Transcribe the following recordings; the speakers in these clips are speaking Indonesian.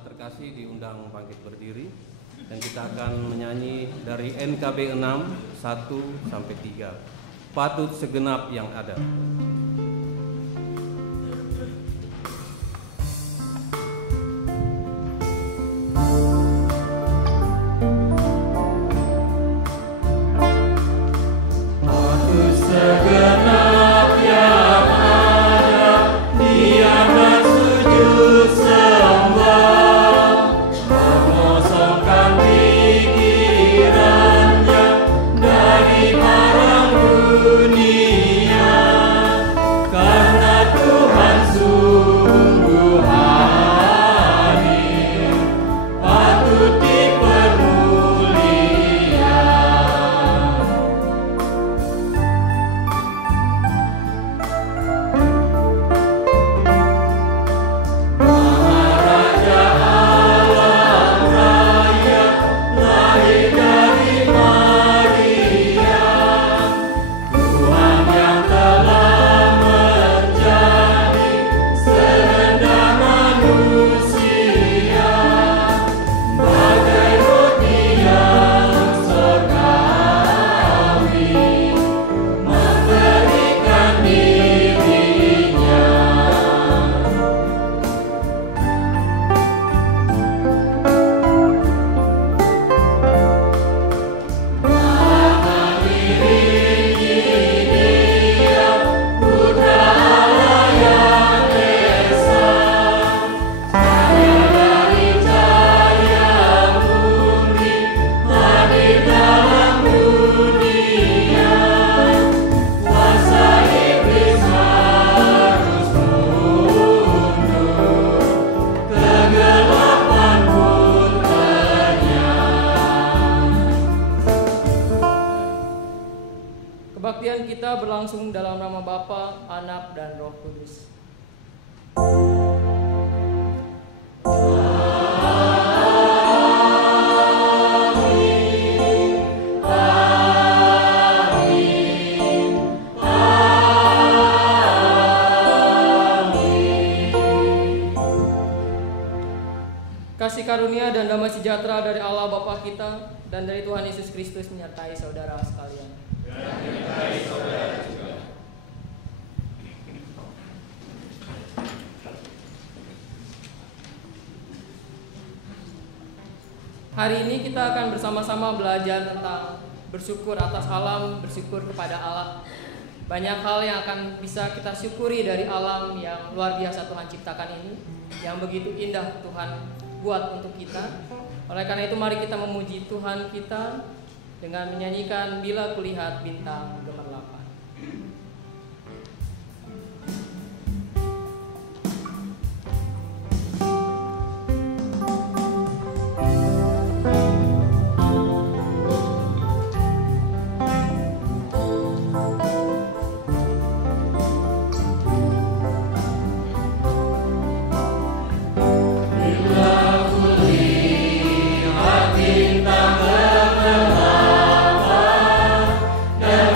jemaat terkasih diundang bangkit berdiri dan kita akan menyanyi dari NKB 6 1 sampai 3. Patut segenap yang ada. Kebaktian kita berlangsung dalam nama Bapa, Anak, dan Roh Kudus. Kasih karunia dan damai sejahtera dari Allah Bapa kita dan dari Tuhan Yesus Kristus menyertai saudara sekalian. Hari ini kita akan bersama-sama belajar tentang bersyukur atas alam, bersyukur kepada Allah. Banyak hal yang akan bisa kita syukuri dari alam yang luar biasa Tuhan ciptakan ini, yang begitu indah Tuhan buat untuk kita. Oleh karena itu mari kita memuji Tuhan kita dengan menyanyikan Bila Kulihat Bintang Gemerlapan. Bintang gemerlapan dan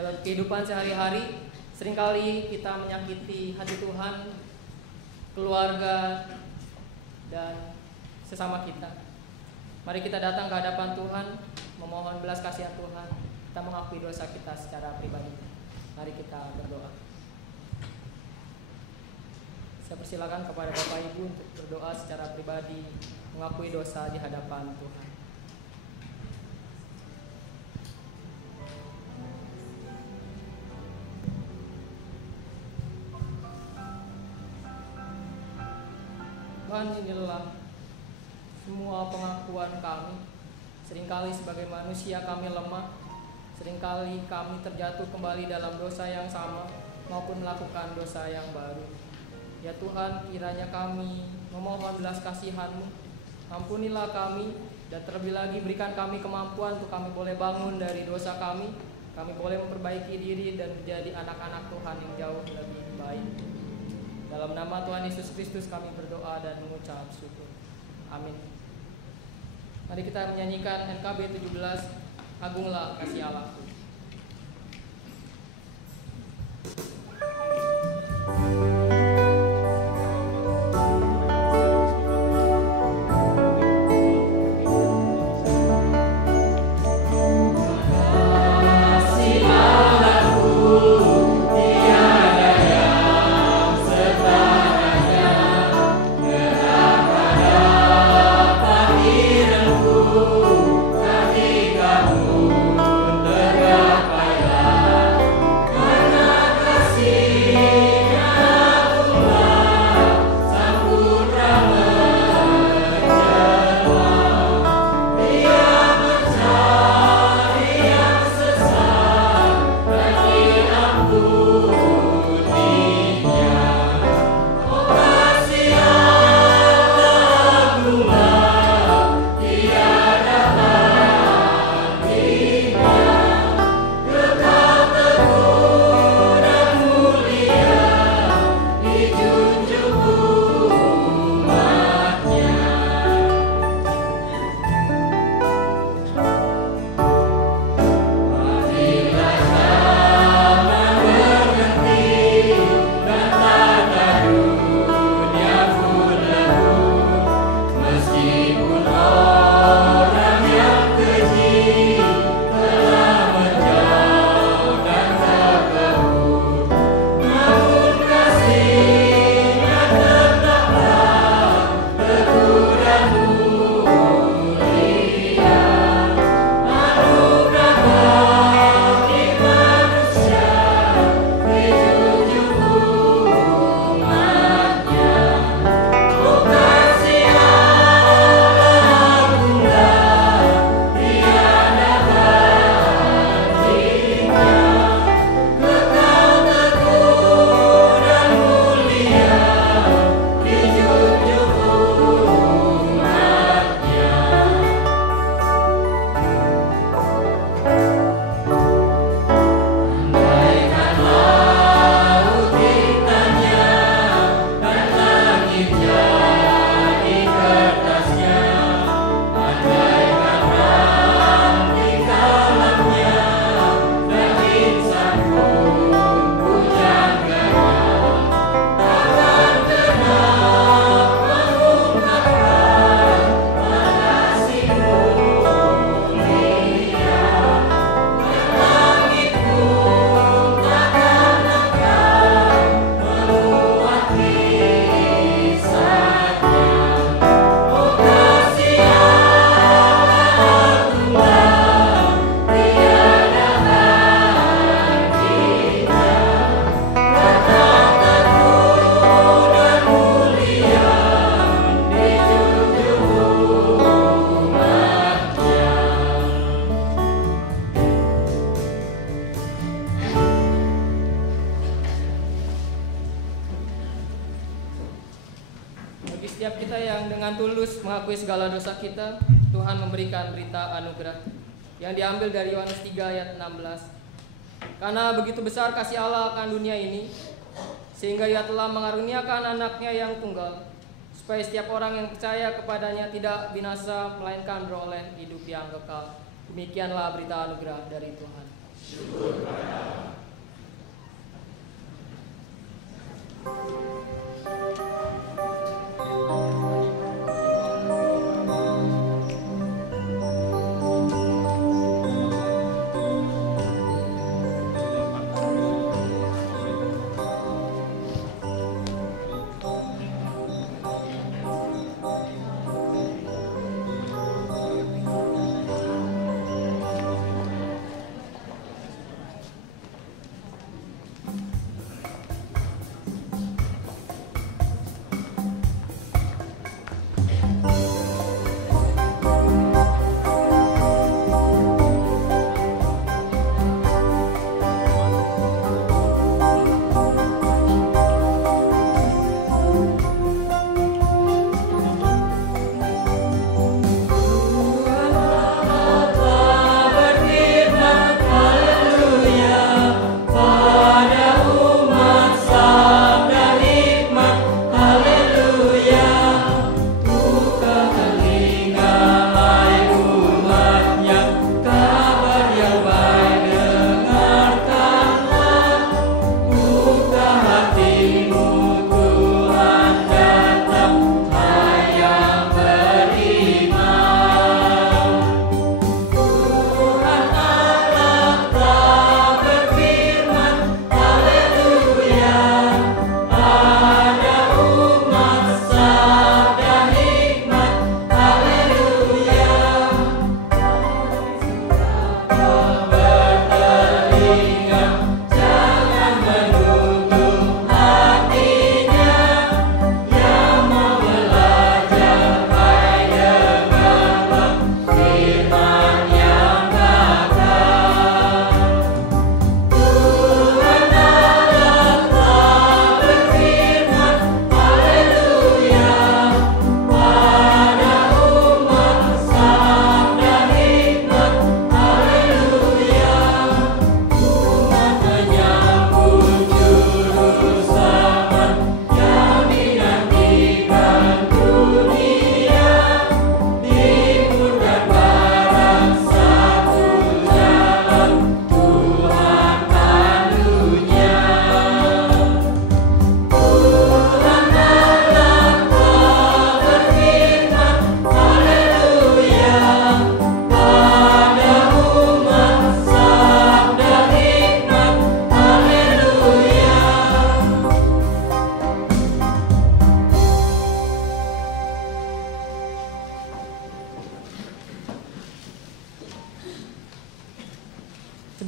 Dalam kehidupan sehari-hari, seringkali kita menyakiti hati Tuhan, keluarga, dan sesama kita. Mari kita datang ke hadapan Tuhan, memohon belas kasihan Tuhan. Kita mengakui dosa kita secara pribadi. Mari kita berdoa. Saya persilakan kepada Bapak Ibu untuk berdoa secara pribadi, mengakui dosa di hadapan Tuhan. Tuhan, inilah semua pengakuan kami. Seringkali sebagai manusia kami lemah, seringkali kami terjatuh kembali dalam dosa yang sama maupun melakukan dosa yang baru. Ya Tuhan, kiranya kami memohon belas kasihan-Mu. Ampunilah kami, dan terlebih lagi berikan kami kemampuan untuk kami boleh bangun dari dosa kami. Kami boleh memperbaiki diri dan menjadi anak-anak Tuhan yang jauh lebih baik. Dalam nama Tuhan Yesus Kristus kami berdoa dan mengucap syukur. Amin. Mari kita menyanyikan NKB 17, Agunglah Kasih Allah. Setiap kita yang dengan tulus mengakui segala dosa kita, Tuhan memberikan berita anugerah yang diambil dari Yohanes 3 ayat 16. Karena begitu besar kasih Allah akan dunia ini, sehingga Ia telah mengaruniakan anaknya yang tunggal, supaya setiap orang yang percaya kepadanya tidak binasa, melainkan beroleh hidup yang kekal. Demikianlah berita anugerah dari Tuhan.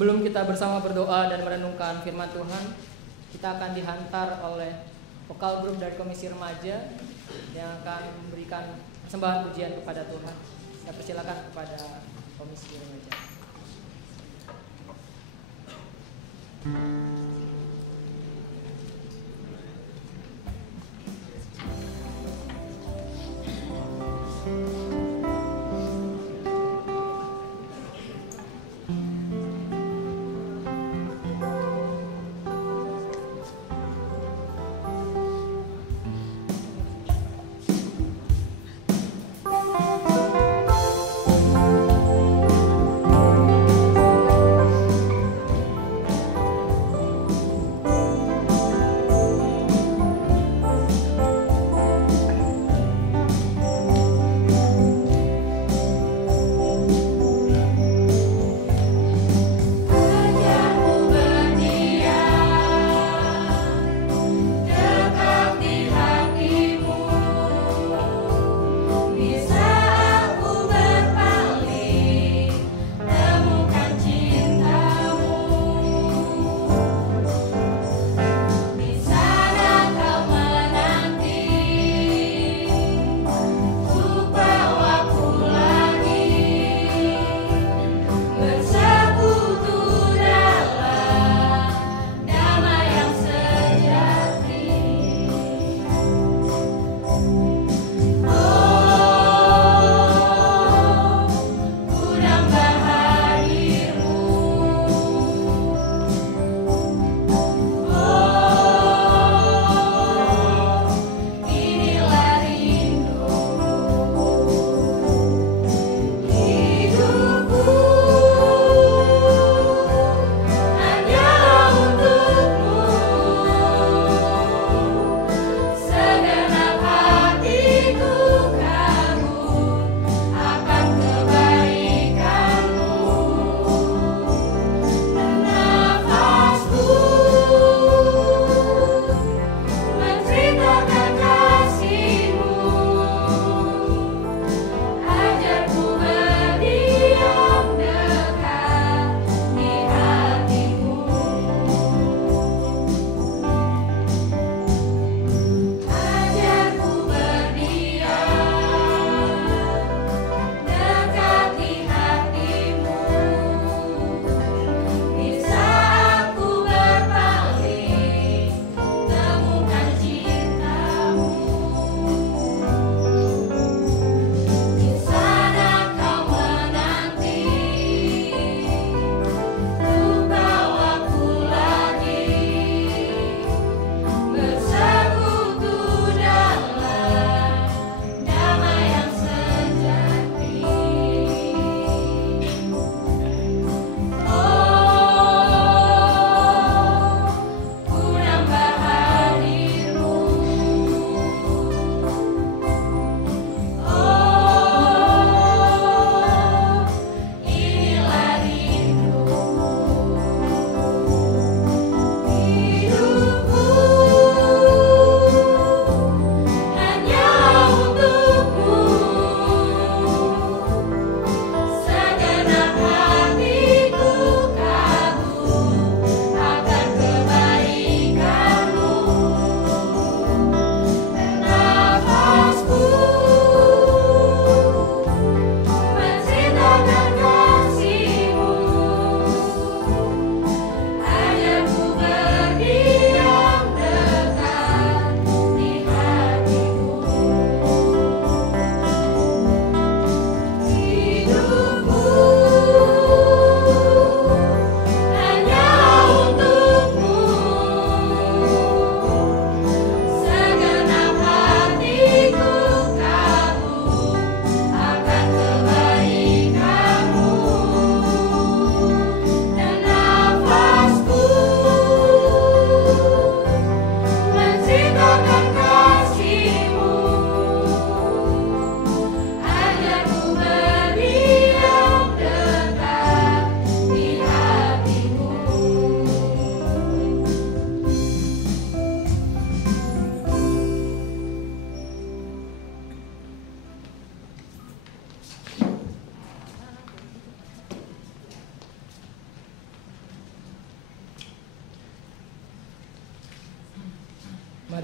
Sebelum kita bersama berdoa dan merenungkan firman Tuhan, kita akan dihantar oleh vokal grup dari Komisi Remaja yang akan memberikan persembahan pujian kepada Tuhan. Saya persilakan kepada Komisi Remaja.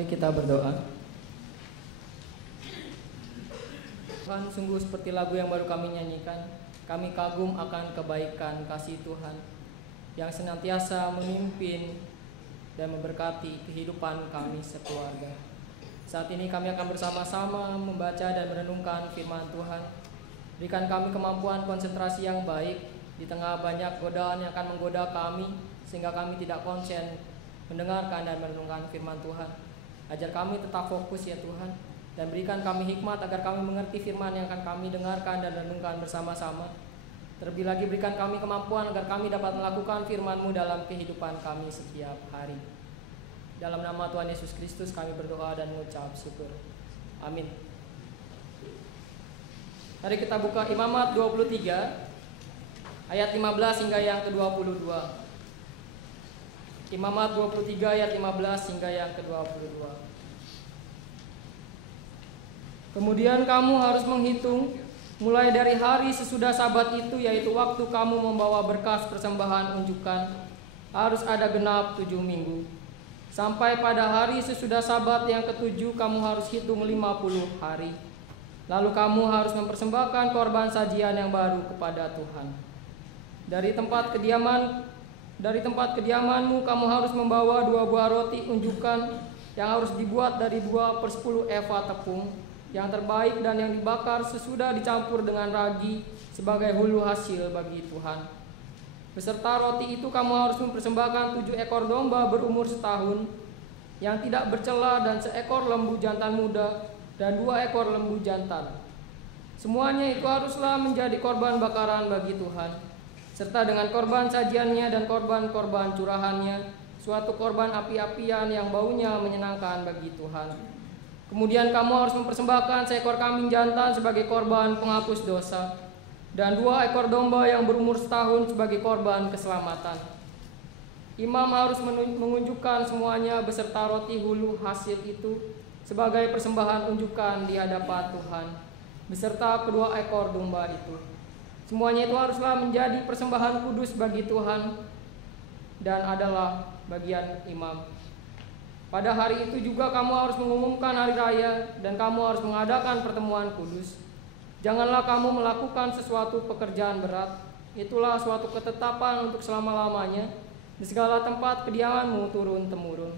kita berdoa. Tuhan, sungguh seperti lagu yang baru kami nyanyikan, kami kagum akan kebaikan kasih Tuhan yang senantiasa memimpin dan memberkati kehidupan kami sekeluarga. Saat ini kami akan bersama-sama membaca dan merenungkan firman Tuhan. Berikan kami kemampuan konsentrasi yang baik di tengah banyak godaan yang akan menggoda kami, sehingga kami tidak konsen mendengarkan dan merenungkan firman Tuhan. Ajar kami tetap fokus ya Tuhan, dan berikan kami hikmat agar kami mengerti firman yang akan kami dengarkan dan renungkan bersama-sama. Terlebih lagi berikan kami kemampuan agar kami dapat melakukan firman-Mu dalam kehidupan kami setiap hari. Dalam nama Tuhan Yesus Kristus kami berdoa dan mengucap syukur. Amin. Mari kita buka Imamat 23 ayat 15 hingga yang ke-22. Imamat 23 ayat 15 hingga yang ke-22. Kemudian kamu harus menghitung mulai dari hari sesudah Sabat itu, yaitu waktu kamu membawa berkas persembahan unjukan, harus ada genap 7 minggu. Sampai pada hari sesudah Sabat yang ke-7 kamu harus hitung 50 hari. Lalu kamu harus mempersembahkan korban sajian yang baru kepada Tuhan. Dari tempat kediamanmu kamu harus membawa 2 buah roti unjukan yang harus dibuat dari 2/10 eva tepung yang terbaik dan yang dibakar sesudah dicampur dengan ragi sebagai hulu hasil bagi Tuhan. Beserta roti itu kamu harus mempersembahkan 7 ekor domba berumur setahun yang tidak bercela dan 1 ekor lembu jantan muda dan 2 ekor lembu jantan. Semuanya itu haruslah menjadi korban bakaran bagi Tuhan, serta dengan korban sajiannya dan korban-korban curahannya, suatu korban api-apian yang baunya menyenangkan bagi Tuhan. Kemudian kamu harus mempersembahkan 1 ekor kambing jantan sebagai korban penghapus dosa, dan 2 ekor domba yang berumur setahun sebagai korban keselamatan. Imam harus mengunjukkan semuanya beserta roti hulu hasil itu sebagai persembahan unjukan di hadapan Tuhan, beserta kedua ekor domba itu. Semuanya itu haruslah menjadi persembahan kudus bagi Tuhan dan adalah bagian imam. Pada hari itu juga kamu harus mengumumkan hari raya dan kamu harus mengadakan pertemuan kudus. Janganlah kamu melakukan sesuatu pekerjaan berat. Itulah suatu ketetapan untuk selama-lamanya di segala tempat kediamanmu turun-temurun.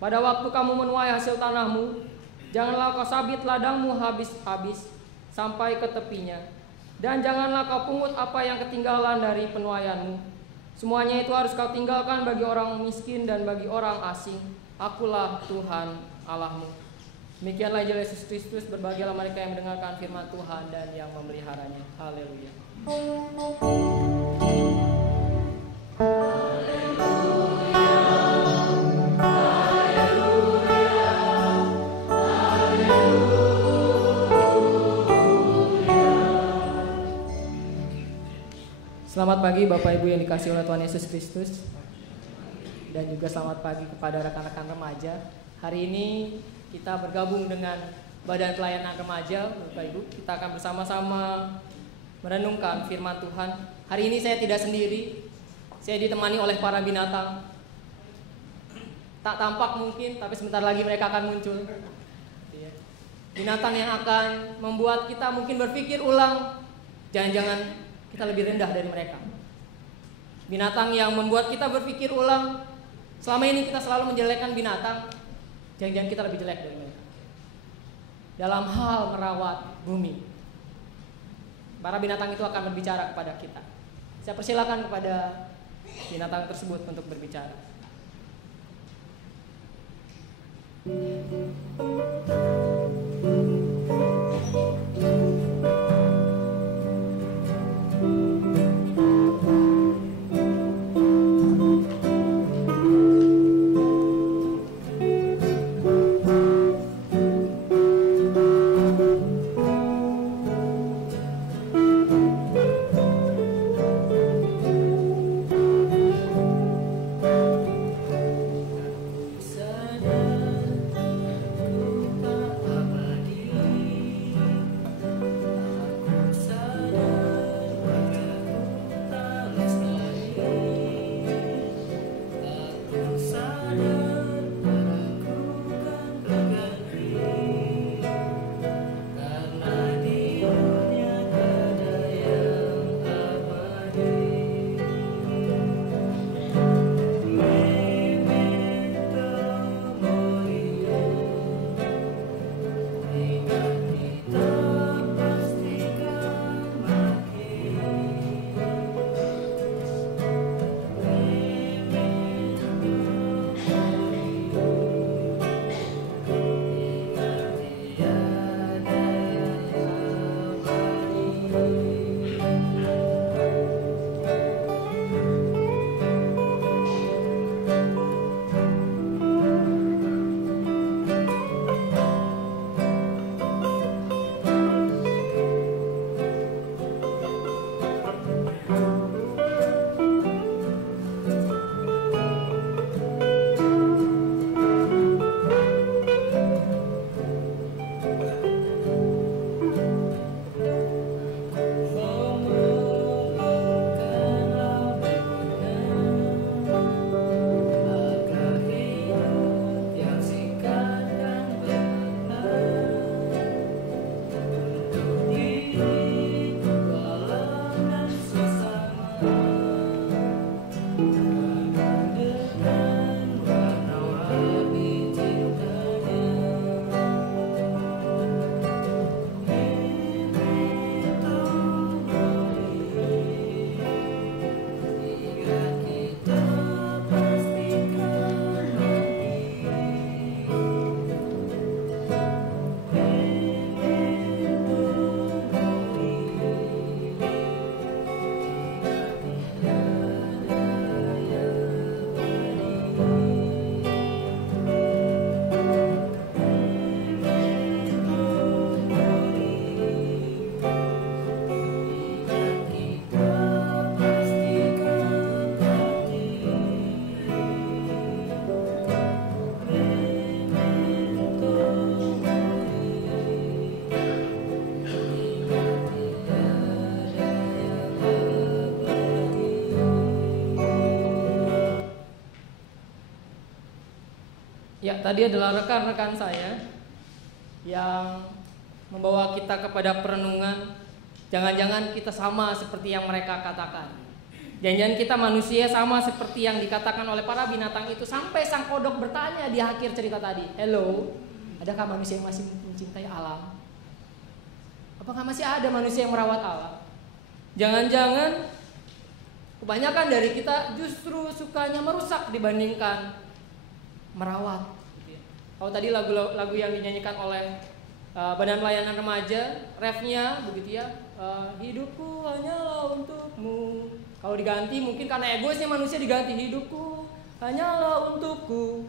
Pada waktu kamu menuai hasil tanahmu, janganlah kau sabit ladangmu habis-habis sampai ke tepinya. Dan janganlah kau pungut apa yang ketinggalan dari penuaianmu. Semuanya itu harus kau tinggalkan bagi orang miskin dan bagi orang asing. Akulah Tuhan Allahmu. Demikianlah Injil Yesus Kristus. Berbahagialah mereka yang mendengarkan firman Tuhan dan yang memeliharanya. Haleluya. Selamat pagi Bapak Ibu yang dikasihi oleh Tuhan Yesus Kristus. Dan juga selamat pagi kepada rekan-rekan remaja. Hari ini kita bergabung dengan Badan Pelayanan Remaja, Bapak Ibu. Kita akan bersama-sama merenungkan firman Tuhan. Hari ini saya tidak sendiri. Saya ditemani oleh para binatang. Tak tampak mungkin, tapi sebentar lagi mereka akan muncul. Binatang yang akan membuat kita mungkin berpikir ulang. Jangan-jangan kita lebih rendah dari mereka. Binatang yang membuat kita berpikir ulang. Selama ini kita selalu menjelekkan binatang, jangan-jangan kita lebih jelek dari mereka. Dalam hal merawat bumi, para binatang itu akan berbicara kepada kita. Saya persilakan kepada binatang tersebut untuk berbicara. Ya, tadi adalah rekan-rekan saya yang membawa kita kepada perenungan. Jangan-jangan kita sama seperti yang mereka katakan. Jangan-jangan kita manusia sama seperti yang dikatakan oleh para binatang itu. Sampai sang kodok bertanya di akhir cerita tadi, hello, adakah manusia yang masih mencintai alam? Apakah masih ada manusia yang merawat alam? Jangan-jangan kebanyakan dari kita justru sukanya merusak dibandingkan merawat. Kalau tadi lagu yang dinyanyikan oleh Badan Pelayanan Remaja, refnya begitu ya, hidupku hanyalah untukmu. Kalau diganti mungkin karena egoisnya manusia diganti, hidupku hanyalah untukku,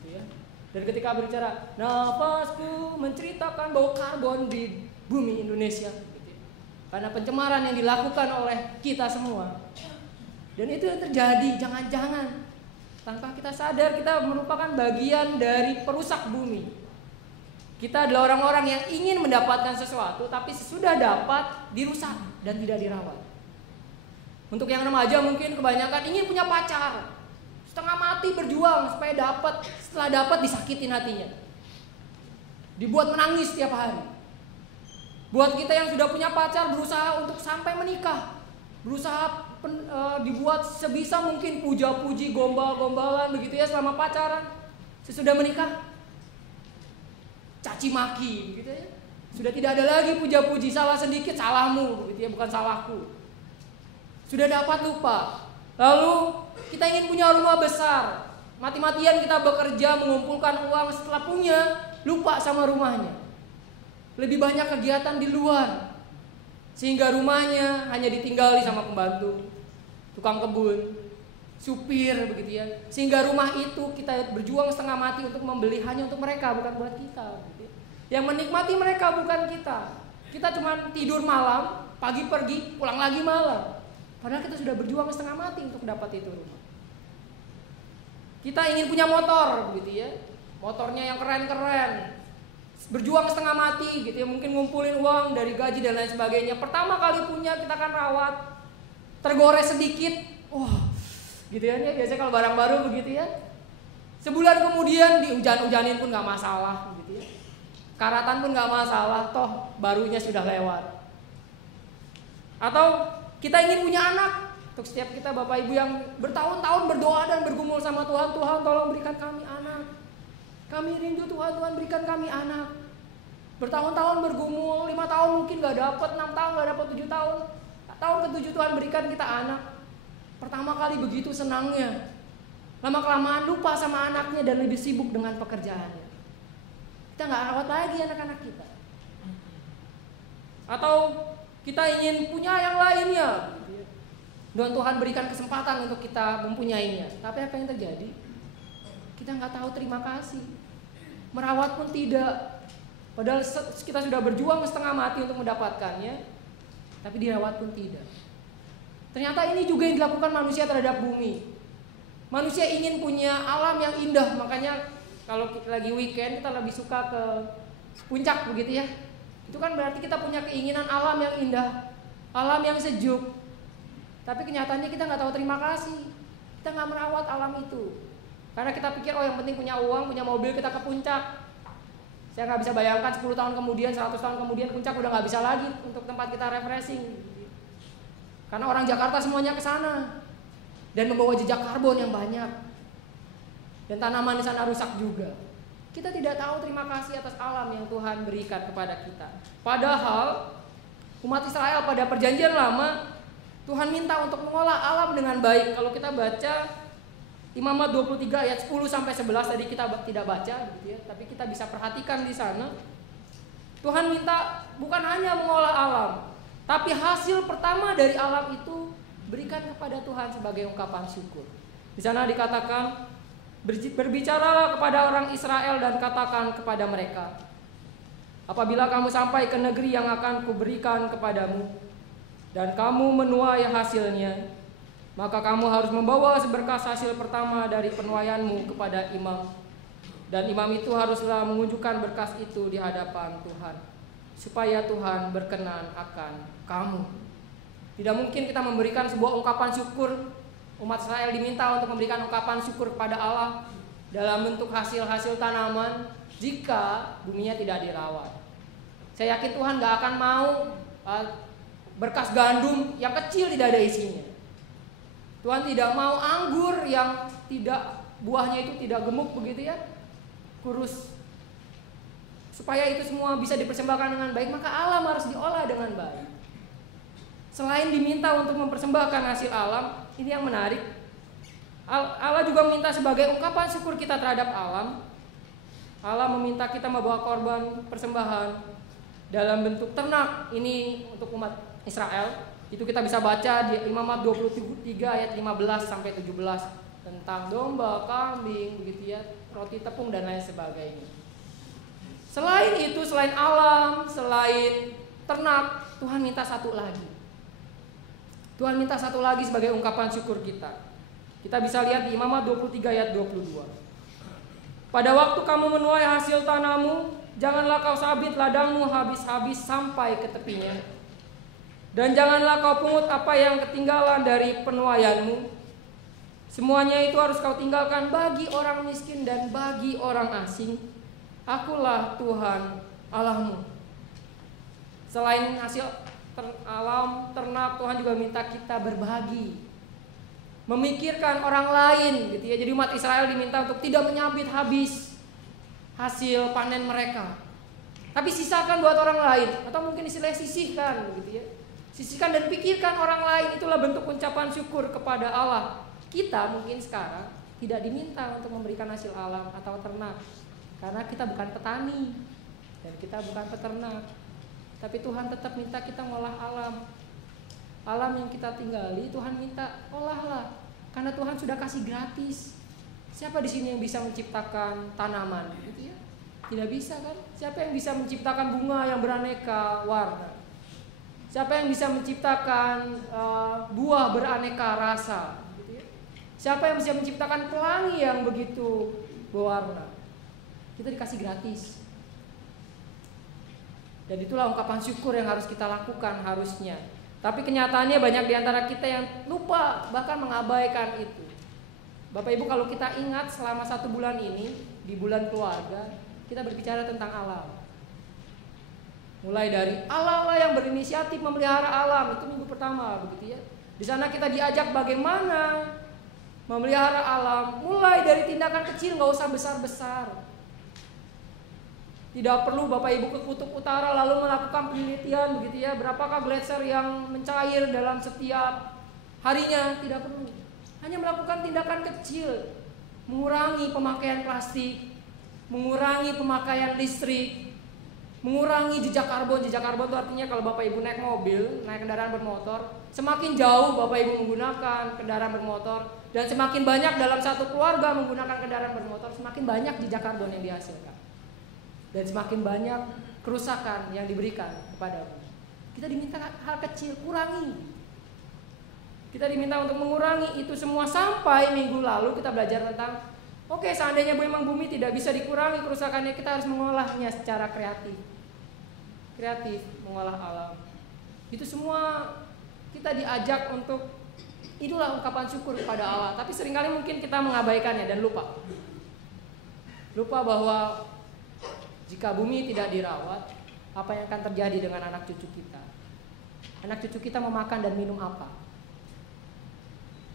gitu ya. Dan ketika berbicara, nafasku menceritakan bau karbon di bumi Indonesia, gitu ya. Karena pencemaran yang dilakukan oleh kita semua. Dan itu yang terjadi, jangan-jangan tanpa kita sadar kita merupakan bagian dari perusak bumi. Kita adalah orang-orang yang ingin mendapatkan sesuatu, tapi sesudah dapat dirusak dan tidak dirawat. Untuk yang remaja mungkin kebanyakan ingin punya pacar, setengah mati berjuang supaya dapat, setelah dapat disakitin hatinya, dibuat menangis setiap hari. Buat kita yang sudah punya pacar berusaha untuk sampai menikah, berusaha dibuat sebisa mungkin puja-puji, gombal-gombalan begitu ya selama pacaran. Sesudah menikah caci maki gitu ya. Sudah tidak ada lagi puja-puji, salah sedikit salahmu gitu ya, bukan salahku. Sudah dapat lupa. Lalu kita ingin punya rumah besar, mati-matian kita bekerja mengumpulkan uang, setelah punya lupa sama rumahnya. Lebih banyak kegiatan di luar, sehingga rumahnya hanya ditinggali sama pembantu, tukang kebun, supir begitu ya. Sehingga rumah itu kita berjuang setengah mati untuk membeli hanya untuk mereka, bukan buat kita gitu ya. Yang menikmati mereka bukan kita. Kita cuma tidur malam, pagi pergi, pulang lagi malam. Padahal kita sudah berjuang setengah mati untuk dapat itu rumah. Kita ingin punya motor begitu ya. Motornya yang keren-keren. Berjuang setengah mati gitu ya, mungkin ngumpulin uang dari gaji dan lain sebagainya. Pertama kali punya kita akan rawat. Tergores sedikit, wah, gitu ya, biasanya kalau barang baru begitu ya. Sebulan kemudian dihujan-hujanin pun nggak masalah, gitu ya. Karatan pun nggak masalah, toh barunya sudah lewat. Atau kita ingin punya anak. Untuk setiap kita bapak ibu yang bertahun-tahun berdoa dan bergumul sama Tuhan, Tuhan tolong berikan kami anak. Kami rindu Tuhan, Tuhan berikan kami anak. Bertahun-tahun bergumul, 5 tahun mungkin nggak dapat, 6 tahun nggak dapat, 7 tahun. Tahun ke-7 Tuhan berikan kita anak. Pertama kali begitu senangnya. Lama-kelamaan lupa sama anaknya dan lebih sibuk dengan pekerjaannya. Kita nggak rawat lagi anak-anak kita. Atau kita ingin punya yang lainnya. Dan Tuhan berikan kesempatan untuk kita mempunyainya. Tapi apa yang terjadi? Kita nggak tahu terima kasih. Merawat pun tidak. Padahal kita sudah berjuang setengah mati untuk mendapatkannya, tapi dirawat pun tidak. Ternyata ini juga yang dilakukan manusia terhadap bumi. Manusia ingin punya alam yang indah, makanya kalau kita lagi weekend kita lebih suka ke puncak begitu ya. Itu kan berarti kita punya keinginan alam yang indah, alam yang sejuk. Tapi kenyataannya kita nggak tahu terima kasih. Kita nggak merawat alam itu. Karena kita pikir yang penting punya uang, punya mobil, kita ke puncak. Saya nggak bisa bayangkan 10 tahun kemudian, 100 tahun kemudian puncak udah nggak bisa lagi untuk tempat kita refreshing. Karena orang Jakarta semuanya ke sana dan membawa jejak karbon yang banyak. Dan tanaman di sana rusak juga. Kita tidak tahu terima kasih atas alam yang Tuhan berikan kepada kita. Padahal umat Israel pada perjanjian lama Tuhan minta untuk mengolah alam dengan baik. Kalau kita baca Imamat 23 ayat 10 sampai 11 tadi kita tidak baca gitu ya, tapi kita bisa perhatikan di sana. Tuhan minta bukan hanya mengolah alam, tapi hasil pertama dari alam itu berikan kepada Tuhan sebagai ungkapan syukur. Di sana dikatakan, berbicaralah kepada orang Israel dan katakan kepada mereka, apabila kamu sampai ke negeri yang akan kuberikan kepadamu dan kamu menuai hasilnya, maka kamu harus membawa seberkas hasil pertama dari penuaianmu kepada imam. Dan imam itu haruslah menunjukkan berkas itu di hadapan Tuhan, supaya Tuhan berkenan akan kamu. Tidak mungkin kita memberikan sebuah ungkapan syukur. Umat Israel diminta untuk memberikan ungkapan syukur kepada Allah dalam bentuk hasil-hasil tanaman jika buminya tidak dirawat. Saya yakin Tuhan gak akan mau berkas gandum yang kecil tidak ada isinya. Tuhan tidak mau anggur yang buahnya itu tidak gemuk begitu ya, kurus. Supaya itu semua bisa dipersembahkan dengan baik, maka alam harus diolah dengan baik. Selain diminta untuk mempersembahkan hasil alam, ini yang menarik. Allah juga meminta sebagai ungkapan syukur kita terhadap alam. Allah meminta kita membawa korban persembahan dalam bentuk ternak. Ini untuk umat Israel. Itu kita bisa baca di Imamat 23 ayat 15 sampai 17 tentang domba, kambing, begitu ya, roti tepung dan lain sebagainya. Selain itu, selain alam, selain ternak, Tuhan minta satu lagi. Tuhan minta satu lagi sebagai ungkapan syukur kita. Kita bisa lihat di Imamat 23 ayat 22. Pada waktu kamu menuai hasil tanammu, janganlah kau sabit ladangmu habis-habis sampai ke tepinya. Dan janganlah kau pungut apa yang ketinggalan dari penuaianmu. Semuanya itu harus kau tinggalkan bagi orang miskin dan bagi orang asing. Akulah Tuhan Allahmu. Selain hasil alam, ternak, Tuhan juga minta kita berbagi, memikirkan orang lain gitu ya. Jadi umat Israel diminta untuk tidak menyabit habis hasil panen mereka, tapi sisakan buat orang lain, atau mungkin istilahnya sisihkan begitu ya. Sisihkan dan pikirkan orang lain, itulah bentuk ucapan syukur kepada Allah. Kita mungkin sekarang tidak diminta untuk memberikan hasil alam atau ternak, karena kita bukan petani dan kita bukan peternak. Tapi Tuhan tetap minta kita ngolah alam. Alam yang kita tinggali, Tuhan minta olahlah, karena Tuhan sudah kasih gratis. Siapa di sini yang bisa menciptakan tanaman? Gitu ya? Tidak bisa kan? Siapa yang bisa menciptakan bunga yang beraneka warna? Siapa yang bisa menciptakan buah beraneka rasa? Gitu ya? Siapa yang bisa menciptakan pelangi yang begitu berwarna? Kita dikasih gratis. Dan itulah ungkapan syukur yang harus kita lakukan harusnya. Tapi kenyataannya banyak di antara kita yang lupa, bahkan mengabaikan itu. Bapak Ibu, kalau kita ingat selama 1 bulan ini, di bulan keluarga, kita berbicara tentang alam. Mulai dari Allah yang berinisiatif memelihara alam, itu minggu pertama begitu ya. Di sana kita diajak bagaimana memelihara alam, mulai dari tindakan kecil, nggak usah besar-besar. Tidak perlu Bapak Ibu ke kutub utara lalu melakukan penelitian begitu ya, berapakah gletser yang mencair dalam setiap harinya, tidak perlu. Hanya melakukan tindakan kecil, mengurangi pemakaian plastik, mengurangi pemakaian listrik, mengurangi jejak karbon. Jejak karbon itu artinya kalau Bapak Ibu naik mobil, naik kendaraan bermotor, semakin jauh Bapak Ibu menggunakan kendaraan bermotor dan semakin banyak dalam satu keluarga menggunakan kendaraan bermotor, semakin banyak jejak karbon yang dihasilkan. Dan semakin banyak kerusakan yang diberikan kepadamu. Kita diminta hal kecil, kurangi. Kita diminta untuk mengurangi itu semua. Sampai minggu lalu kita belajar tentang seandainya memang bumi tidak bisa dikurangi kerusakannya, kita harus mengolahnya secara kreatif. Kreatif, mengolah alam. Itu semua kita diajak untuk, itulah ungkapan syukur kepada Allah. Tapi seringkali mungkin kita mengabaikannya dan lupa. Lupa bahwa jika bumi tidak dirawat, apa yang akan terjadi dengan anak cucu kita? Anak cucu kita mau makan dan minum apa?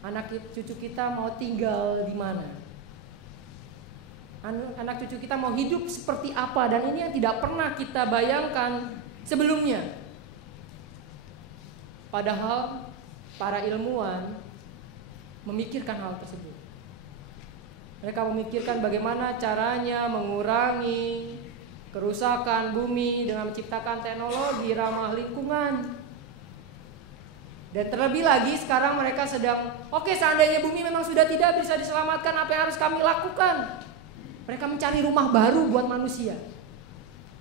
Anak cucu kita mau tinggal di mana? Anak cucu kita mau hidup seperti apa? Dan ini yang tidak pernah kita bayangkan sebelumnya. Padahal para ilmuwan memikirkan hal tersebut. Mereka memikirkan bagaimana caranya mengurangi kerusakan bumi dengan menciptakan teknologi ramah lingkungan. Dan terlebih lagi sekarang mereka sedang, seandainya bumi memang sudah tidak bisa diselamatkan, apa yang harus kami lakukan? Mereka mencari rumah baru buat manusia.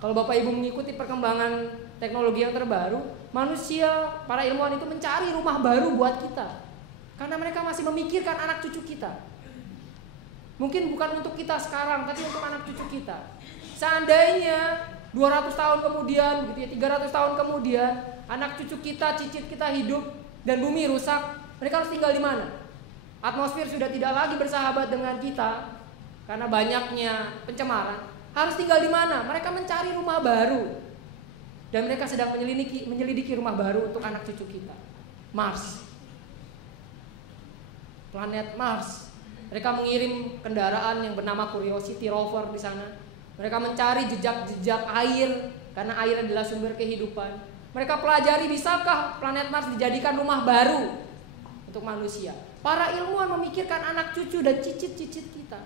Kalau Bapak Ibu mengikuti perkembangan teknologi yang terbaru, manusia, para ilmuwan itu mencari rumah baru buat kita. Karena mereka masih memikirkan anak cucu kita. Mungkin bukan untuk kita sekarang, tapi untuk anak cucu kita. Seandainya 200 tahun kemudian, 300 tahun kemudian, anak cucu kita, cicit kita hidup dan bumi rusak, mereka harus tinggal di mana? Atmosfer sudah tidak lagi bersahabat dengan kita. karena banyaknya pencemaran, harus tinggal di mana? Mereka mencari rumah baru. Dan mereka sedang menyelidiki rumah baru untuk anak cucu kita. Mars. Planet Mars. Mereka mengirim kendaraan yang bernama Curiosity rover di sana. Mereka mencari jejak-jejak air, karena air adalah sumber kehidupan. Mereka pelajari bisakah planet Mars dijadikan rumah baru untuk manusia. Para ilmuwan memikirkan anak cucu dan cicit-cicit kita.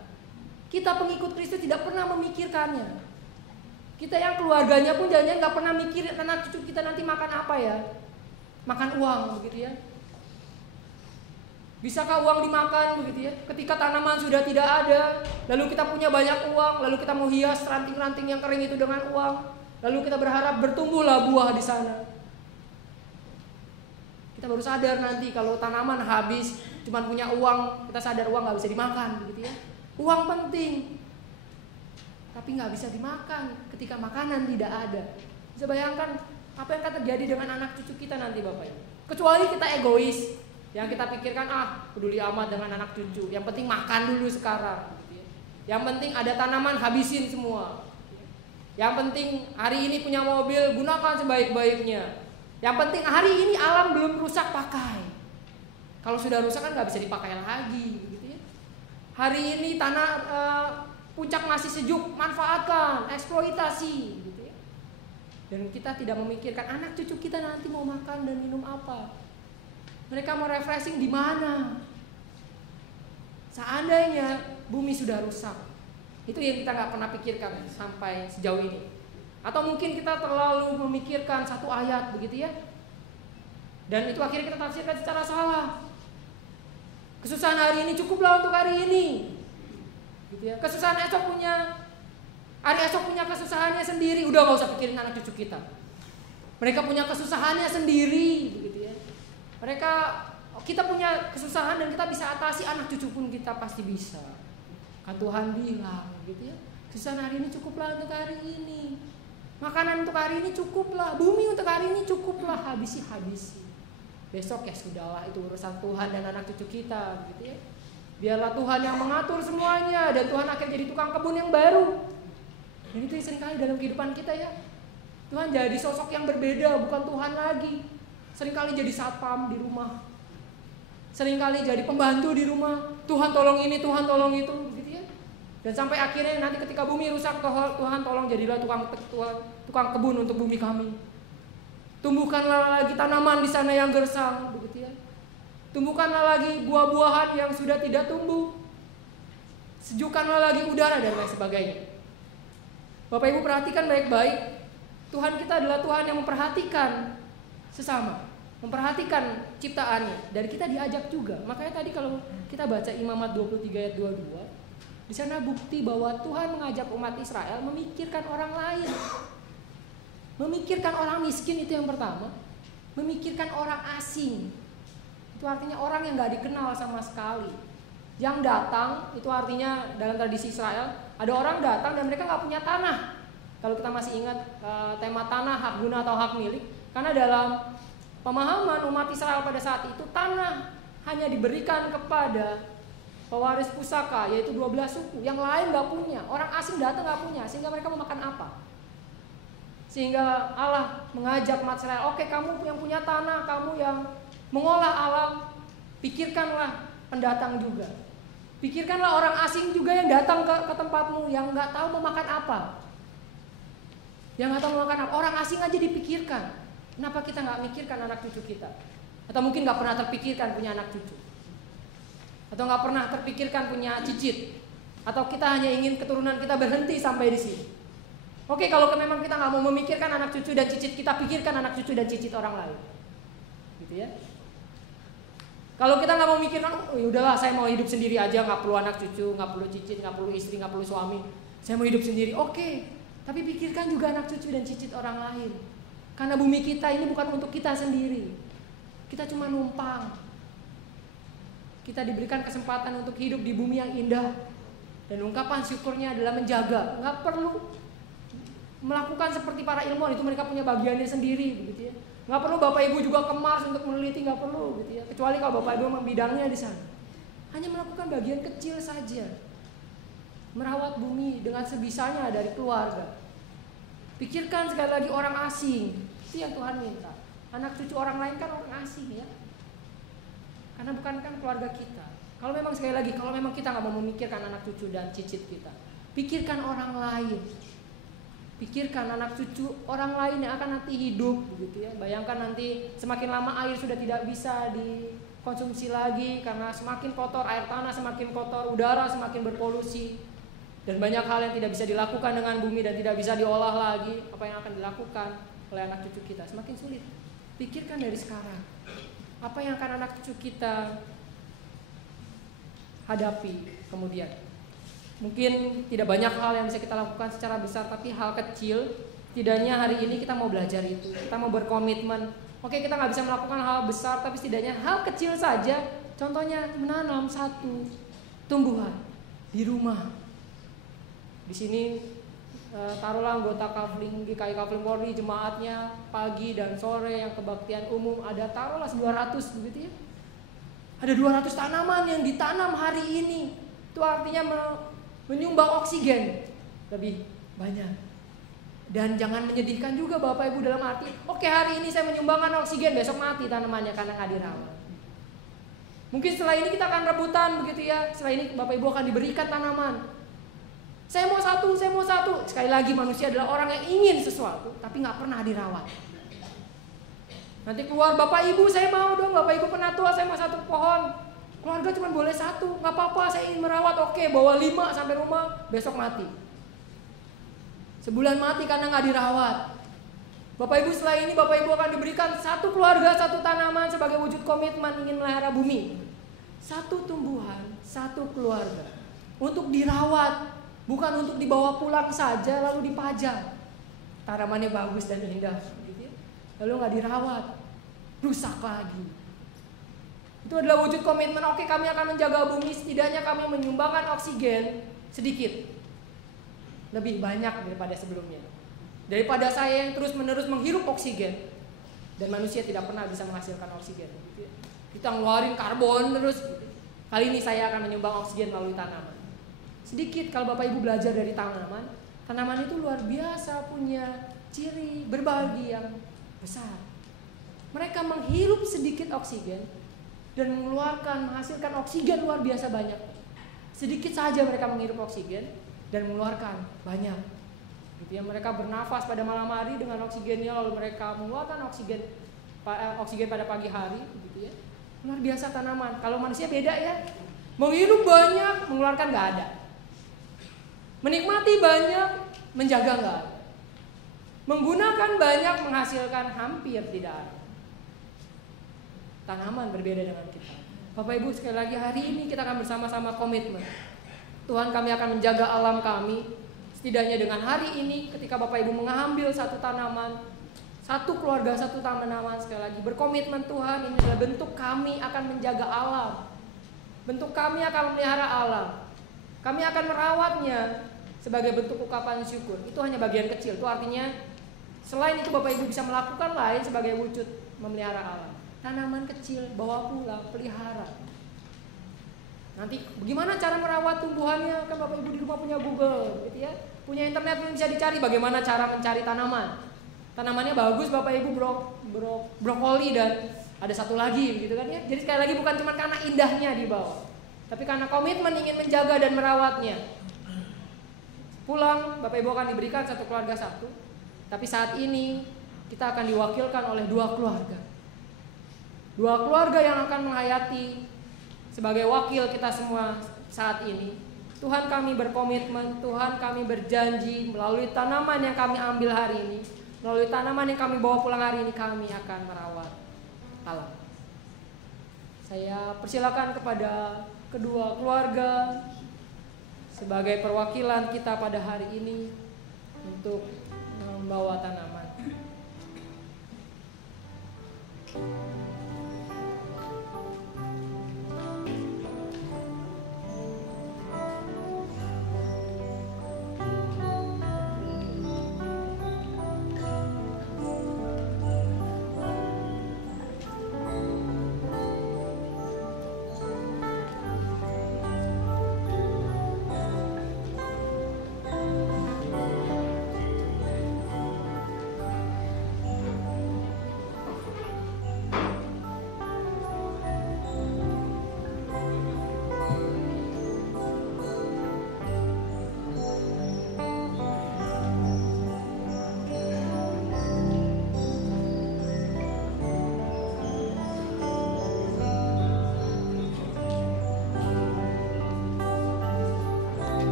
Kita pengikut Kristus tidak pernah memikirkannya. Kita yang keluarganya pun jangan-jangan gak pernah mikirin anak cucu kita nanti makan apa ya. Makan uang begitu ya. Bisakah uang dimakan begitu ya? Ketika tanaman sudah tidak ada, lalu kita punya banyak uang, lalu kita mau hias ranting-ranting yang kering itu dengan uang, lalu kita berharap bertumbuhlah buah di sana. Kita baru sadar nanti kalau tanaman habis, cuma punya uang, kita sadar uang gak bisa dimakan begitu ya. Uang penting, tapi nggak bisa dimakan ketika makanan tidak ada. Bisa bayangkan apa yang akan terjadi dengan anak cucu kita nanti Bapak Ibu. Kecuali kita egois, yang kita pikirkan peduli amat dengan anak cucu. Yang penting makan dulu sekarang. Yang penting ada tanaman habisin semua. Yang penting hari ini punya mobil gunakan sebaik-baiknya. Yang penting hari ini alam belum rusak pakai. Kalau sudah rusak kan nggak bisa dipakai lagi. Gitu ya. Hari ini tanah puncak masih sejuk, manfaatkan, eksploitasi gitu ya. Dan kita tidak memikirkan anak cucu kita nanti mau makan dan minum apa. Mereka mau refreshing di mana? Seandainya bumi sudah rusak, itu yang kita nggak pernah pikirkan sampai sejauh ini. Atau mungkin kita terlalu memikirkan satu ayat begitu ya. Dan itu akhirnya kita tafsirkan secara salah. Kesusahan hari ini cukuplah untuk hari ini. Gitu ya. Kesusahan esok hari esok punya kesusahannya sendiri. Udah gak usah pikirin anak cucu kita. Mereka punya kesusahannya sendiri, gitu ya. Kita punya kesusahan dan kita bisa atasi, anak cucu pun kita pasti bisa. Kan Tuhan bilang, gitu ya. Kesusahan hari ini cukuplah untuk hari ini. Makanan untuk hari ini cukuplah, bumi untuk hari ini cukuplah, habisi. Besok ya sudahlah, itu urusan Tuhan dan anak cucu kita, gitu ya. Biarlah Tuhan yang mengatur semuanya, dan Tuhan akan jadi tukang kebun yang baru. Dan itu yang seringkali dalam kehidupan kita ya. Tuhan jadi sosok yang berbeda, bukan Tuhan lagi. Seringkali jadi satpam di rumah, seringkali jadi pembantu di rumah. Tuhan tolong ini, Tuhan tolong itu, gitu ya. Dan sampai akhirnya nanti ketika bumi rusak, Tuhan tolong jadilah tukang kebun untuk bumi kami. Tumbuhkanlah lagi tanaman di sana yang gersang, begitu ya. Tumbuhkanlah lagi buah-buahan yang sudah tidak tumbuh. Sejukkanlah lagi udara dan lain sebagainya. Bapak Ibu perhatikan baik-baik. Tuhan kita adalah Tuhan yang memperhatikan sesama, memperhatikan ciptaannya. Dan kita diajak juga. Makanya tadi kalau kita baca Imamat 23 ayat 22, di sana bukti bahwa Tuhan mengajak umat Israel memikirkan orang lain. Memikirkan orang miskin itu yang pertama. Memikirkan orang asing. Itu artinya orang yang gak dikenal sama sekali. Yang datang, itu artinya dalam tradisi Israel, ada orang datang dan mereka gak punya tanah. Kalau kita masih ingat tema tanah, hak guna atau hak milik. Karena dalam pemahaman umat Israel pada saat itu, tanah hanya diberikan kepada pewaris pusaka, yaitu 12 suku. Yang lain gak punya, orang asing datang gak punya, sehingga mereka mau makan apa? Sehingga Allah mengajak umat Israel, oke, kamu yang punya tanah, kamu yang mengolah alam, pikirkanlah pendatang juga. Pikirkanlah orang asing juga yang datang ke tempatmu, yang gak tahu mau makan apa. Yang gak tahu mau makan apa, orang asing aja dipikirkan. Kenapa kita gak mikirkan anak cucu kita? Atau mungkin gak pernah terpikirkan punya anak cucu, atau gak pernah terpikirkan punya cicit, atau kita hanya ingin keturunan kita berhenti sampai di sini. Oke, kalau memang kita gak mau memikirkan anak cucu dan cicit, kita pikirkan anak cucu dan cicit orang lain, gitu ya. Kalau kita nggak mau mikir, udahlah saya mau hidup sendiri aja, nggak perlu anak cucu, nggak perlu cicit, nggak perlu istri, nggak perlu suami, saya mau hidup sendiri. Oke, tapi pikirkan juga anak cucu dan cicit orang lain. Karena bumi kita ini bukan untuk kita sendiri. Kita cuma numpang. Kita diberikan kesempatan untuk hidup di bumi yang indah. Dan ungkapan syukurnya adalah menjaga. Nggak perlu melakukan seperti para ilmuwan, itu mereka punya bagiannya sendiri, begitu ya. Nggak perlu Bapak Ibu juga ke Mars untuk meneliti, nggak perlu, gitu ya. Kecuali kalau Bapak Ibu memang bidangnya di sana. Hanya melakukan bagian kecil saja. merawat bumi dengan sebisanya dari keluarga. Pikirkan sekali lagi orang asing, itu yang Tuhan minta. Anak cucu orang lain kan orang asing ya, karena bukan kan keluarga kita. Kalau memang sekali lagi, kalau memang kita nggak mau memikirkan anak cucu dan cicit kita, pikirkan orang lain. Pikirkan anak cucu orang lain yang akan nanti hidup, begitu ya. Bayangkan nanti semakin lama air sudah tidak bisa dikonsumsi lagi karena semakin kotor, air tanah semakin kotor, udara semakin berpolusi, dan banyak hal yang tidak bisa dilakukan dengan bumi dan tidak bisa diolah lagi. Apa yang akan dilakukan oleh anak cucu kita semakin sulit. Pikirkan dari sekarang, apa yang akan anak cucu kita hadapi kemudian. Mungkin tidak banyak hal yang bisa kita lakukan secara besar, tapi hal kecil, setidaknya hari ini kita mau belajar itu. Kita mau berkomitmen. Oke, kita nggak bisa melakukan hal besar, tapi setidaknya hal kecil saja. Contohnya menanam satu tumbuhan di rumah. Di sini taruhlah anggota Kafling, GKI Kafling Polri, jemaatnya pagi dan sore yang kebaktian umum ada taruhlah 200 begitu ya. Ada 200 tanaman yang ditanam hari ini. Itu artinya menyumbang oksigen lebih banyak. Dan jangan menyedihkan juga Bapak Ibu dalam arti, oke hari ini saya menyumbangkan oksigen, besok mati tanamannya karena nggak dirawat. Mungkin setelah ini kita akan rebutan begitu ya. Setelah ini Bapak Ibu akan diberikan tanaman. Saya mau satu. Sekali lagi manusia adalah orang yang ingin sesuatu tapi nggak pernah dirawat. Nanti keluar Bapak Ibu, saya mau dong, Bapak Ibu penatua, saya mau satu pohon. Keluarga cuma boleh satu, nggak apa-apa, saya ingin merawat, oke, bawa 5 sampai rumah, besok mati. Sebulan mati karena nggak dirawat. Bapak Ibu setelah ini Bapak Ibu akan diberikan satu keluarga, satu tanaman sebagai wujud komitmen ingin melihara bumi. Satu tumbuhan, satu keluarga. Untuk dirawat, bukan untuk dibawa pulang saja lalu dipajang. Tanamannya bagus dan indah, gitu ya. Lalu nggak dirawat, rusak lagi. Itu adalah wujud komitmen, oke kami akan menjaga bumi, setidaknya kami menyumbangkan oksigen sedikit. Lebih banyak daripada sebelumnya. Daripada saya yang terus-menerus menghirup oksigen dan manusia tidak pernah bisa menghasilkan oksigen. Kita ngeluarin karbon terus. Kali ini saya akan menyumbang oksigen melalui tanaman. Sedikit kalau Bapak Ibu belajar dari tanaman, tanaman itu luar biasa punya ciri berbagi yang besar. Mereka menghirup sedikit oksigen dan menghasilkan oksigen luar biasa banyak. Sedikit saja mereka menghirup oksigen dan mengeluarkan banyak. Gitu ya, mereka bernafas pada malam hari dengan oksigennya, lalu mereka mengeluarkan oksigen pada pagi hari, gitu ya. Luar biasa tanaman. Kalau manusia beda ya. Menghirup banyak, mengeluarkan nggak ada. Menikmati banyak, menjaga nggak ada. Menggunakan banyak, menghasilkan hampir tidak ada. Tanaman berbeda dengan kita. Bapak Ibu sekali lagi hari ini kita akan bersama-sama komitmen. Tuhan kami akan menjaga alam kami. Setidaknya dengan hari ini ketika Bapak Ibu mengambil satu tanaman, satu keluarga, satu tanaman, sekali lagi berkomitmen Tuhan ini adalah bentuk kami akan menjaga alam. Bentuk kami akan memelihara alam. Kami akan merawatnya sebagai bentuk ungkapan syukur. Itu hanya bagian kecil. Itu artinya selain itu Bapak Ibu bisa melakukan lain sebagai wujud memelihara alam. Tanaman kecil, bawa pulang, pelihara. Nanti bagaimana cara merawat tumbuhannya? Kan Bapak Ibu di rumah punya Google, gitu ya. Punya internet yang bisa dicari bagaimana cara mencari tanaman. Tanamannya bagus Bapak Ibu brokoli dan ada satu lagi gitu kan ya. Jadi sekali lagi bukan cuma karena indahnya di bawah, tapi karena komitmen ingin menjaga dan merawatnya. Pulang Bapak Ibu akan diberikan satu keluarga satu. Tapi saat ini kita akan diwakilkan oleh 2 keluarga. 2 keluarga yang akan menghayati sebagai wakil kita semua saat ini. Tuhan kami berkomitmen, Tuhan kami berjanji melalui tanaman yang kami ambil hari ini, melalui tanaman yang kami bawa pulang hari ini, kami akan merawat alam. Saya persilakan kepada kedua keluarga sebagai perwakilan kita pada hari ini untuk membawa tanaman.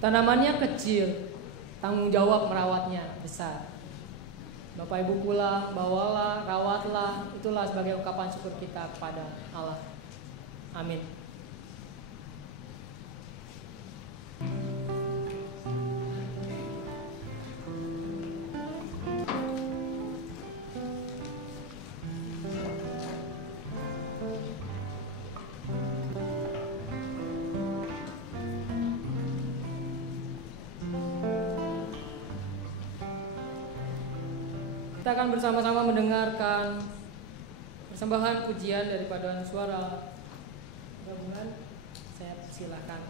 Tanamannya kecil, tanggung jawab merawatnya besar. Bapak Ibu pula, bawalah, rawatlah, itulah sebagai ungkapan syukur kita kepada Allah. Amin. Kita akan bersama-sama mendengarkan persembahan pujian dari paduan suara gabungan. Saya silakan.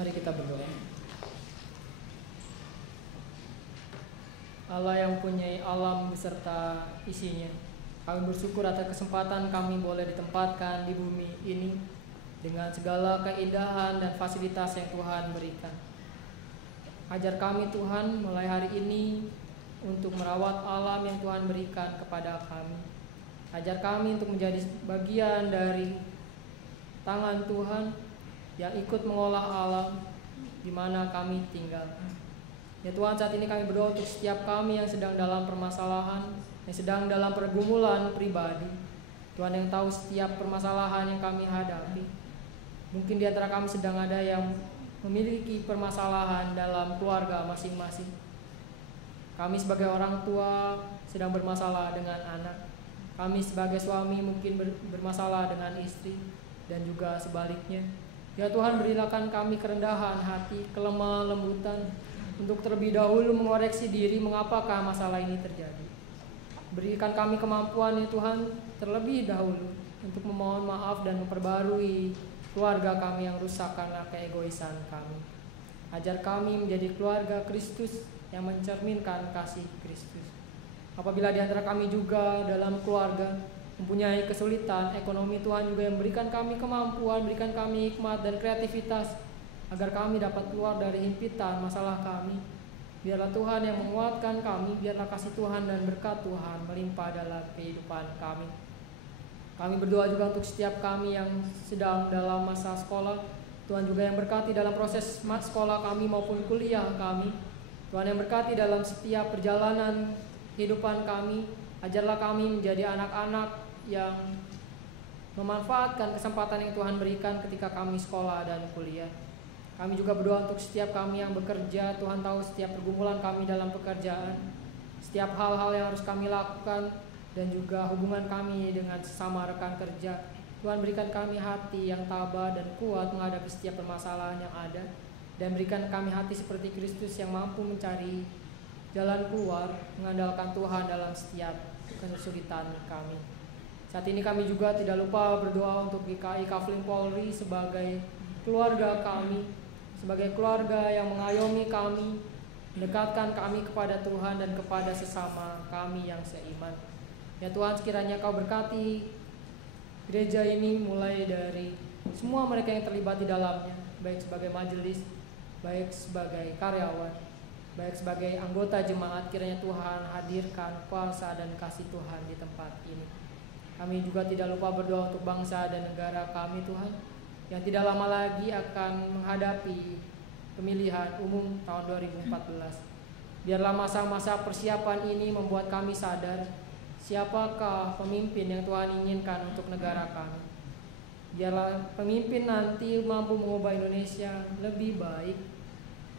Mari kita berdoa. Allah yang mempunyai alam beserta isinya. Kami bersyukur atas kesempatan kami boleh ditempatkan di bumi ini dengan segala keindahan dan fasilitas yang Tuhan berikan. Ajar kami Tuhan mulai hari ini untuk merawat alam yang Tuhan berikan kepada kami. Ajar kami untuk menjadi bagian dari tangan Tuhan yang ikut mengolah alam di mana kami tinggal. Ya Tuhan, saat ini kami berdoa untuk setiap kami yang sedang dalam permasalahan, yang sedang dalam pergumulan pribadi. Tuhan yang tahu setiap permasalahan yang kami hadapi. Mungkin di antara kami sedang ada yang memiliki permasalahan dalam keluarga masing-masing. Kami sebagai orang tua sedang bermasalah dengan anak. Kami sebagai suami mungkin bermasalah dengan istri, dan juga sebaliknya. Ya Tuhan, berilah kami kerendahan hati, kelemah lembutan, untuk terlebih dahulu mengoreksi diri mengapakah masalah ini terjadi. Berikan kami kemampuan ya Tuhan terlebih dahulu untuk memohon maaf dan memperbarui keluarga kami yang rusak karena keegoisan kami. Ajar kami menjadi keluarga Kristus yang mencerminkan kasih Kristus. Apabila di antara kami juga dalam keluarga mempunyai kesulitan ekonomi, Tuhan juga yang berikan kami kemampuan, berikan kami hikmat dan kreativitas agar kami dapat keluar dari himpitan masalah kami. Biarlah Tuhan yang menguatkan kami, biarlah kasih Tuhan dan berkat Tuhan melimpah dalam kehidupan kami. Kami berdoa juga untuk setiap kami yang sedang dalam masa sekolah. Tuhan juga yang berkati dalam proses sekolah kami maupun kuliah kami. Tuhan yang berkati dalam setiap perjalanan kehidupan kami. Ajarlah kami menjadi anak-anak yang memanfaatkan kesempatan yang Tuhan berikan ketika kami sekolah dan kuliah. Kami juga berdoa untuk setiap kami yang bekerja. Tuhan tahu setiap pergumulan kami dalam pekerjaan, setiap hal-hal yang harus kami lakukan, dan juga hubungan kami dengan sesama rekan kerja. Tuhan berikan kami hati yang tabah dan kuat menghadapi setiap permasalahan yang ada, dan berikan kami hati seperti Kristus yang mampu mencari jalan keluar, mengandalkan Tuhan dalam setiap kesulitan kami. Saat ini kami juga tidak lupa berdoa untuk GKI Kafling Polri sebagai keluarga kami, sebagai keluarga yang mengayomi kami, mendekatkan kami kepada Tuhan dan kepada sesama kami yang seiman. Ya Tuhan, sekiranya Kau berkati gereja ini mulai dari semua mereka yang terlibat di dalamnya, baik sebagai majelis, baik sebagai karyawan, baik sebagai anggota jemaat. Kiranya Tuhan hadirkan kuasa dan kasih Tuhan di tempat ini. Kami juga tidak lupa berdoa untuk bangsa dan negara kami Tuhan, yang tidak lama lagi akan menghadapi pemilihan umum tahun 2014. Biarlah masa-masa persiapan ini membuat kami sadar siapakah pemimpin yang Tuhan inginkan untuk negara kami. Biarlah pemimpin nanti mampu mengubah Indonesia lebih baik,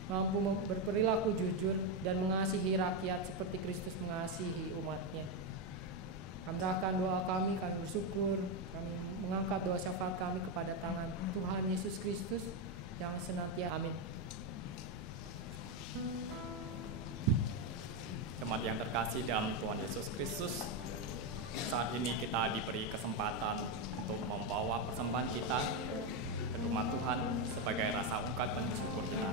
mampu berperilaku jujur dan mengasihi rakyat seperti Kristus mengasihi umatnya. Kami serahkan doa kami bersyukur, kami mengangkat doa syafaat kami kepada tangan Tuhan Yesus Kristus yang senantiasa. Amin. Jemaat yang terkasih dalam Tuhan Yesus Kristus, saat ini kita diberi kesempatan untuk membawa persembahan kita ke rumah Tuhan sebagai rasa ungkapan syukur kita.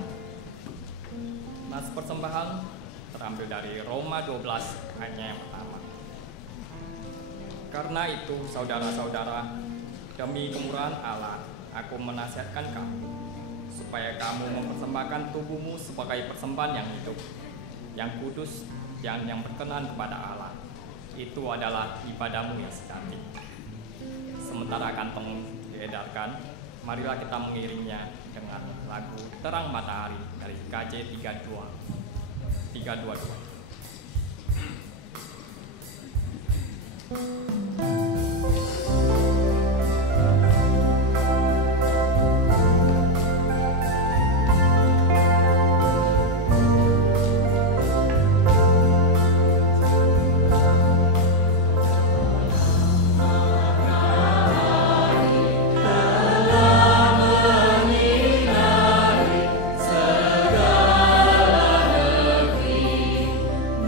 Nas persembahan terambil dari Roma 12 ayat yang pertama. Karena itu, saudara-saudara, demi kemurahan Allah, aku menasihatkan kamu supaya kamu mempersembahkan tubuhmu sebagai persembahan yang hidup, yang kudus, yang berkenan kepada Allah. Itu adalah ibadahmu yang sejati. Sementara kantong diedarkan, marilah kita mengiringnya dengan lagu Terang Matahari dari KJ 322.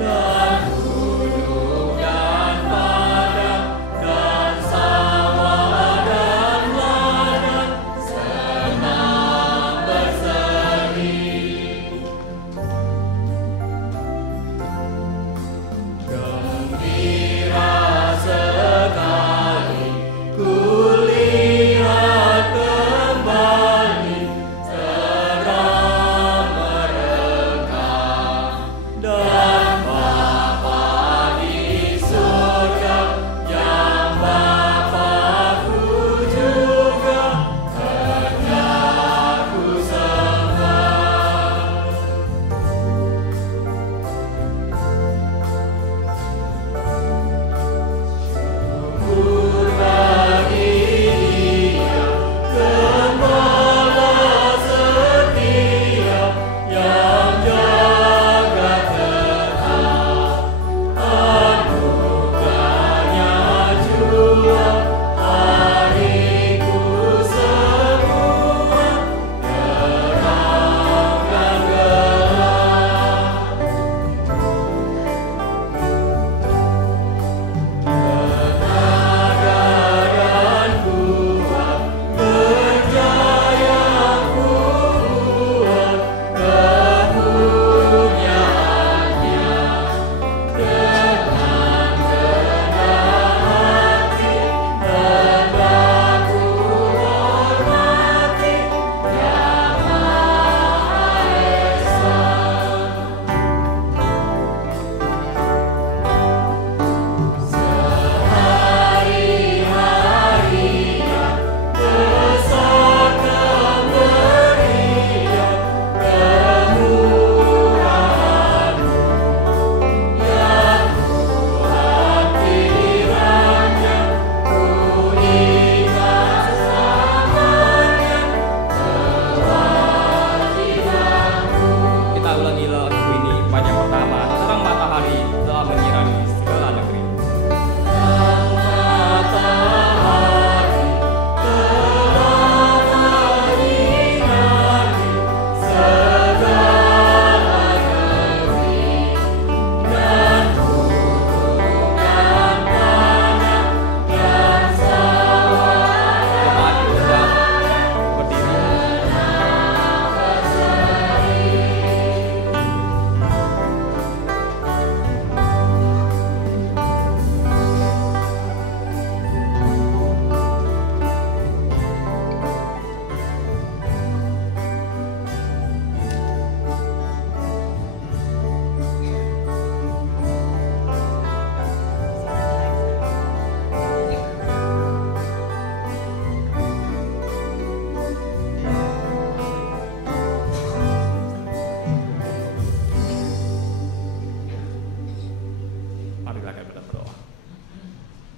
Dan gunung dan padang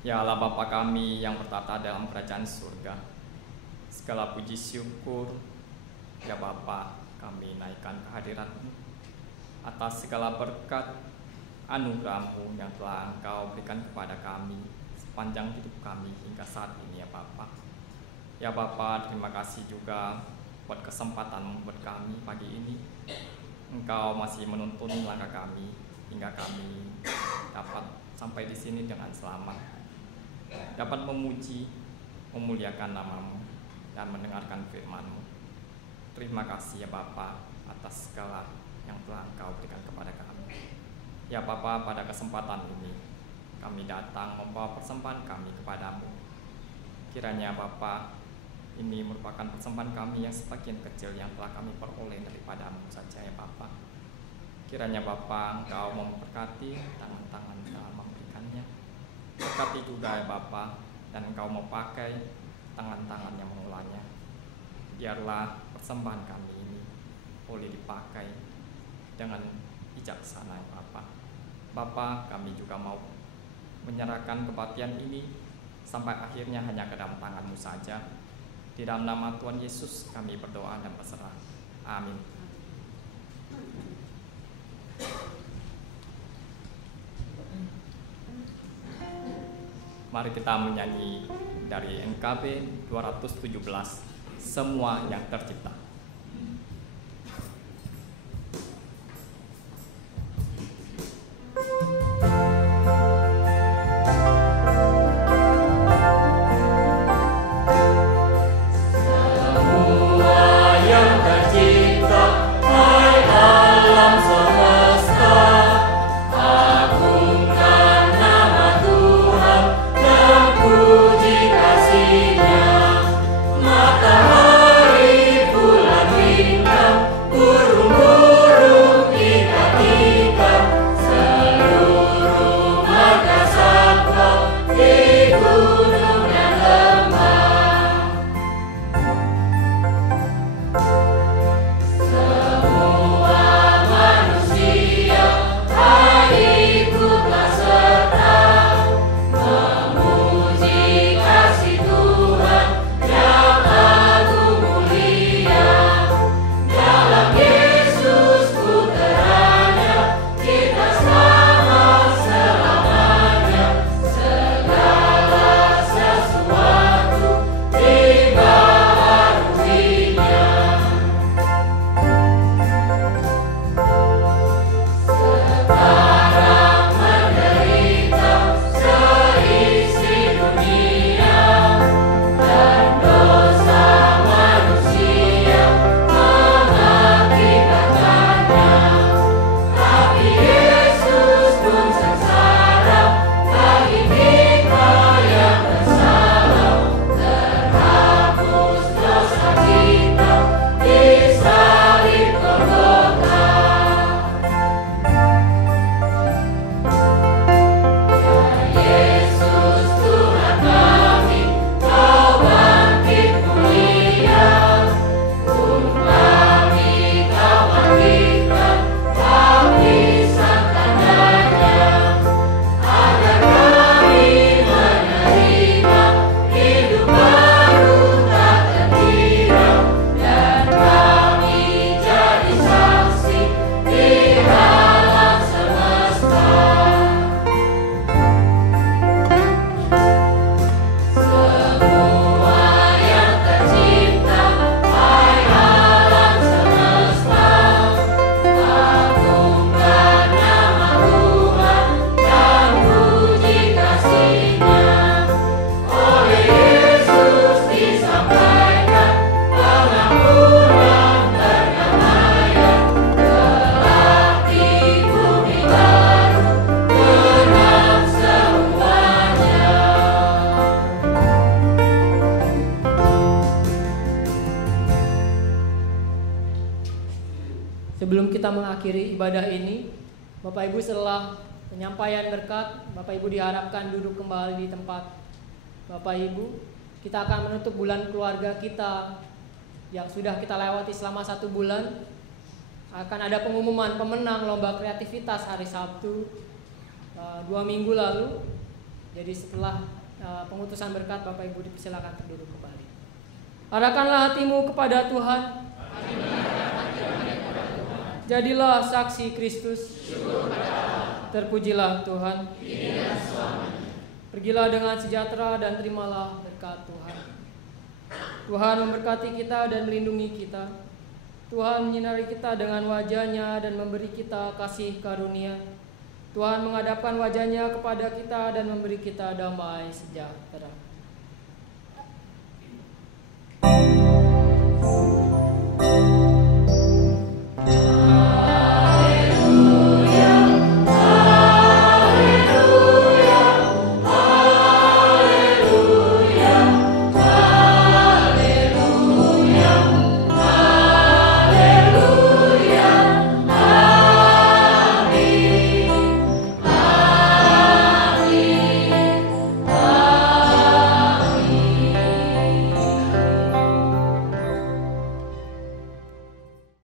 Ya Allah Bapa kami yang bertata dalam kerajaan surga, segala puji syukur ya Bapa kami naikkan kehadirat-Mu atas segala berkat anugerah-Mu yang telah Engkau berikan kepada kami sepanjang hidup kami hingga saat ini ya Bapa. Ya Bapa, terima kasih juga buat kesempatan buat kami pagi ini. Engkau masih menuntun langkah kami hingga kami dapat sampai di sini dengan selamat, dapat memuji, memuliakan nama-Mu dan mendengarkan firman-Mu. Terima kasih ya Bapa atas segala yang telah Engkau berikan kepada kami. Ya Bapa, pada kesempatan ini kami datang membawa persembahan kami kepadamu. Kiranya Bapa, ini merupakan persembahan kami yang sebagian kecil yang telah kami peroleh daripadamu saja ya Bapa. Kiranya Bapa Engkau memberkati tangan-tangan dalam memberikannya. Berkati juga ya Bapa, dan Engkau memakai tangan-tangan yang mengolahnya. Biarlah persembahan kami ini boleh dipakai dengan bijaksana ya Bapa. Bapa, kami juga mau menyerahkan kebaktian ini sampai akhirnya hanya ke dalam tangan-Mu saja. Di dalam nama Tuhan Yesus kami berdoa dan berserah. Amin. Mari kita menyanyi dari NKB 217, Semua yang Tercipta. Sebelum kita mengakhiri ibadah ini, Bapak Ibu setelah penyampaian berkat, Bapak Ibu diharapkan duduk kembali di tempat. Bapak Ibu, kita akan menutup bulan keluarga kita yang sudah kita lewati selama 1 bulan. Akan ada pengumuman pemenang lomba kreativitas hari Sabtu 2 minggu lalu. Jadi setelah pengutusan berkat, Bapak Ibu dipersilakan untuk duduk kembali. Arahkanlah hatimu kepada Tuhan. Jadilah saksi Kristus. Terpujilah Tuhan. Pergilah dengan sejahtera dan terimalah berkat Tuhan. Tuhan memberkati kita dan melindungi kita. Tuhan menyinari kita dengan wajah-Nya dan memberi kita kasih karunia. Tuhan menghadapkan wajah-Nya kepada kita dan memberi kita damai sejahtera.